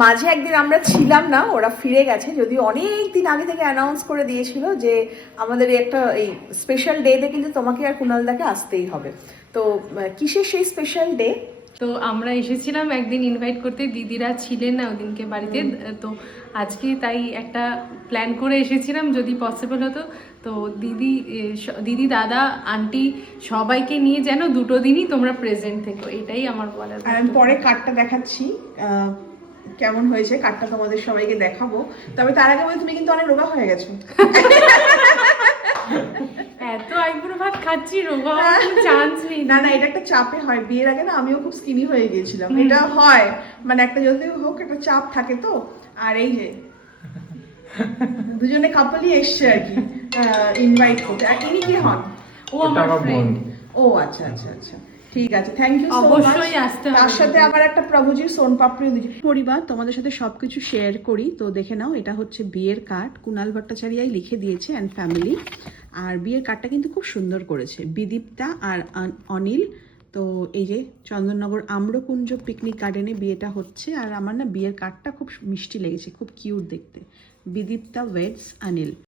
মাঝে একদিন আমরা ছিলাম না, ওরা ফিরে গেছে, যদিও অনেক দিন আগে থেকে অ্যানাউন্স করে দিয়েছিল যে আমাদের একটা এই স্পেশাল ডেতে কিন্তু তোমাকে আর কুণালদাকে আসতেই হবে। তো কিসের সেই স্পেশাল ডে? তো আমরা এসেছিলাম একদিন ইনভাইট করতে, দিদিরা ছিলেন না ওদিনকে বাড়িতে। তো আজকে তাই একটা প্ল্যান করে এসেছিলাম, যদি পসিবল হতো। তো দিদি দাদা আন্টি সবাইকে নিয়ে যেন দুটো দিনই তোমরা প্রেজেন্ট থেকো, এটাই আমার বলার। আর আমি পরে কার্ডটা দেখাচ্ছি কেমন হয়েছে, কার্ডটা তোমাদের সবাইকে দেখাবো। তবে তার আগে বলে তুমি কিন্তু অনেক রোগা হয়ে গেছো। এত আইবুড়ো ভাত খাচ্ছি, রোগা চান্স নেই। না না, এটা একটা চাপে হয়, বিয়ের আগে না আমিও খুব স্কিনি হয়ে গিয়েছিলাম, এটা হয় মানে একটা যদি হোক একটা চাপ থাকে তো। আর এই যে দুজনে কাপলই এসছে আর কি ইনভাইট করতে। আর ইনি কি হন? ও আমার ফ্রেন্ড। ও আচ্ছা আচ্ছা আচ্ছা, ঠিক আছে, থ্যাংক ইউ সো মাচ। অবশ্যই আসতে হবে। তার সাথে আবার একটা প্রভুজির সোন পাপড়িও দিচ্ছি। পরিবার তোমাদের সাথে সবকিছু শেয়ার করি, তো দেখে নাও। এটা হচ্ছে বিয়ের কার্ড, কুণাল ভট্টাচার্যাই লিখে দিয়েছে অ্যান্ড ফ্যামিলি। আর বিয়ের কার্ডটা কিন্তু খুব সুন্দর করেছে বিদীপ্তা আর অনিল। তো এই যে চন্দননগর আম্রকুঞ্জ পিকনিক গার্ডেনে বিয়েটা হচ্ছে। আর আমার না বিয়ের কার্ডটা খুব মিষ্টি লেগেছে, খুব কিউট দেখতে। বিদীপ্তা ওয়েডস অনিল।